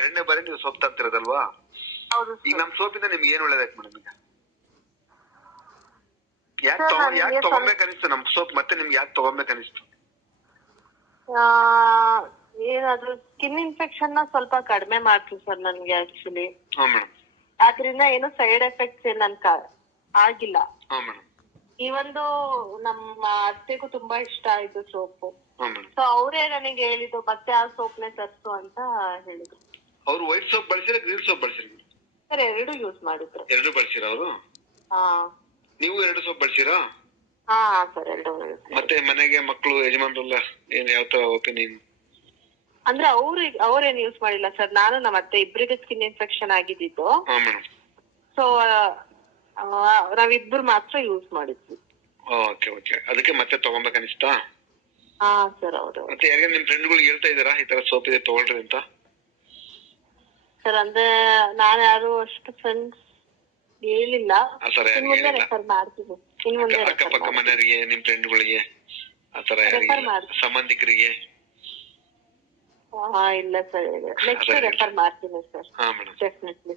ಎರಡನೇ ಬಾರಿ ನೀವು ಸೋಪ್ ತರ್ತಿರೋದಲ್ವಾ? ಹೌದು ಈಗ ಸರ್. ನಮ್ ಸೋಪಿಂದ ನಿಮ್ಗೆ ಏನ್ ಒಳ್ಳೇದಾಯ್ತು ಮೇಡಮ್? ಈಗ ಯಾಕೆ ಸರ್, ನನಗೆ ತಗೊಬೇಕು ಅನಿಸ್ತು ನಮ್ ಸೋಪ್? ಮತ್ತೆ ನಿಮ್ಗೆ ಯಾಕೆ ತಗೊಬೇಕು ಅನಿಸ್ತು? ಏನಾದ್ರು ಸ್ಕಿನ್ ಇನ್ಫೆಕ್ಷನ್ ನ ಸ್ವಲ್ಪ ಕಡಿಮೆ ಮಾಡ್ತೀವಿ ಸರ್ ನನ್ಗೆ ಆಕ್ಚುಲಿ. ಹಾ ಮೇಡಮ್. ಅದ್ರಿಂದ ಏನು ಸೈಡ್ ಎಫೆಕ್ಟ್ಸ್ ಏನ್ ನನ್ಗೆ ಆಗಿಲ್ಲ. ಹಾ ಮೇಡಮ್. ಈ ಒಂದು ನಮ್ಮ ಅತ್ತೆಗೂ ತುಂಬಾ ಇಷ್ಟ ಆಯ್ತು ಸೋಪು. ಹಾ ಮೇಡಮ್. ಸೊ ಅವರೇ ನನಗೆ ಹೇಳಿದ್ದು ಮತ್ತೆ ಆ ಸೋಪ್ನೆ ತರ್ಸು ಅಂತ ಹೇಳಿದ್ರು. ಅವ್ರು ವೈಟ್ ಸೋಪ್ ಬಳಸಿರ ಗ್ರೀನ್ ಸೋಪ್ ಬಳಸಿರ? ಸರ್ ಎರಡು ಯೂಸ್ ಮಾಡಿದ್ರು. ಎರಡು ಬಳಸಿರ ಅವರು? ಹಾ. ನೀವು ಎರಡು ಸೋಪ್ ಬಳಸಿರಾ? ಹಾ ಸರ್ ಎರಡು. ಮತ್ತೆ ಮನೆಗೆ ಮಕ್ಕಳು ಯಜಮಾನ್ರೆಲ್ಲ ಏನ್ ಯಾವ ತರ ಒಪಿನಿಯನ್? ಅಂದ್ರೆ ಅವ್ರೇನ್ ಯೂಸ್ ಮಾಡಿಲ್ಲ ಸರ್, ನಾನು ನಮ್ಮ ಅತ್ತೆ ಇಬ್ಬರಿಗೆ ಸ್ಕಿನ್ ಇನ್ಫೆಕ್ಷನ್ ಆಗಿದ್ದು. ಹಾ ಮೇಡಮ್. ಸೊ ನಾವಿಬ್ರು ಮಾತ್ರ ಯೂಸ್ ಮಾಡಿದ್ವಿ. Okay okay. ಅದಕ್ಕೆ ಮತ್ತೆ ತಗೊಬೇಕು ಅನಿಸ್ತಾ? ಹಾ ಸರ್ ಹೌದು. ಮತ್ತೆ ಯಾರಿಗೆ ನಿಮ್ ಫ್ರೆಂಡ್ಗಳಿಗೆ ಹೇಳ್ತಾ ಇದ್ದೀರಾ ಈ ತರ ಸೋಪ್ ಇದೆ ತಗೊಳ್ರಿ ಅಂತ? ಸರ್ ಅಂದ್ರೆ ನಾನು ಯಾರು ಅಷ್ಟು ಫ್ರೆಂಡ್ಸ್ ಹೇಳಿಲ್ಲ. ರೆಫರ್ ಮಾಡ್ತೀವಿ. ಅಕ್ಕಪಕ್ಕ ಮನೆಯವರಿಗೆ, ನಿಮ್ ಫ್ರೆಂಡ್ಗಳಿಗೆ, ಆತರ ಸಂಬಂಧಿಕರಿಗೆ? ಇಲ್ಲ ಸರ್, ನೆಕ್ಸ್ಟ್ ರೆಫರ್ ಮಾಡ್ತೀನಿ ಸರ್. ಹಾ ಮೇಡಮ್. ಡೆಫಿನೆಟ್ಲಿ.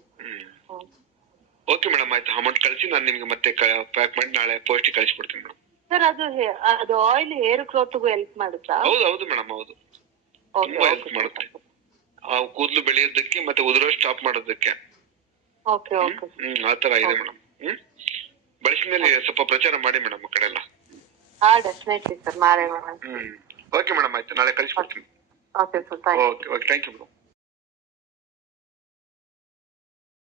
ಓಕೆ ಮೇಡಮ್, ಆಯ್ತು. ಅಮೌಂಟ್ ಕಳಿಸಿ, ನಾನು ನಿಮ್ಗೆ ಮತ್ತೆ ಪ್ಯಾಕ್ ಮಾಡಿ ನಾಳೆ ಪೋಸ್ಟ್ ಕಳಿಸ್ಬಿಡ್ತೀನಿ ಮೇಡಮ್. ಸರ್ ಅದು ಆಯಿಲ್ ಹೇರ್ ಗ್ರೋತ್ಗೂ ಹೆಲ್ಪ್ ಮಾಡುತ್ತಾ? ಹೌದು ಮೇಡಮ್, ಹೌದು. ತುಂಬಾ ಹೆಲ್ಪ್ ಮಾಡುತ್ತೆ. ಕೂದಲು ಬೆಳೆಯೋದಕ್ಕೆ ಮತ್ತೆ ಉದುರೋ ಸ್ಟಾಪ್ ಮಾಡೋದಕ್ಕೆ. Okay okay. ಆತರ ಇದೆ ಮೇಡಮ್. ಬಳಸಿದ ಮೇಲೆ ಸ್ವಲ್ಪ ಪ್ರಚಾರ ಮಾಡಿ ಮೇಡಮ್ ಆ ಕಡೆ ಎಲ್ಲ. ಹಾ ಡೆಫಿನೆಟ್ಲಿ ಸರ್, ಮಾಡೋಣ. ಓಕೆ ಮೇಡಮ್, ಆಯ್ತು. ನಾಳೆ ಕಳಿಸ್ಕೊಡ್ತೀನಿ. Okay sir, thank you. Okay thank you madam.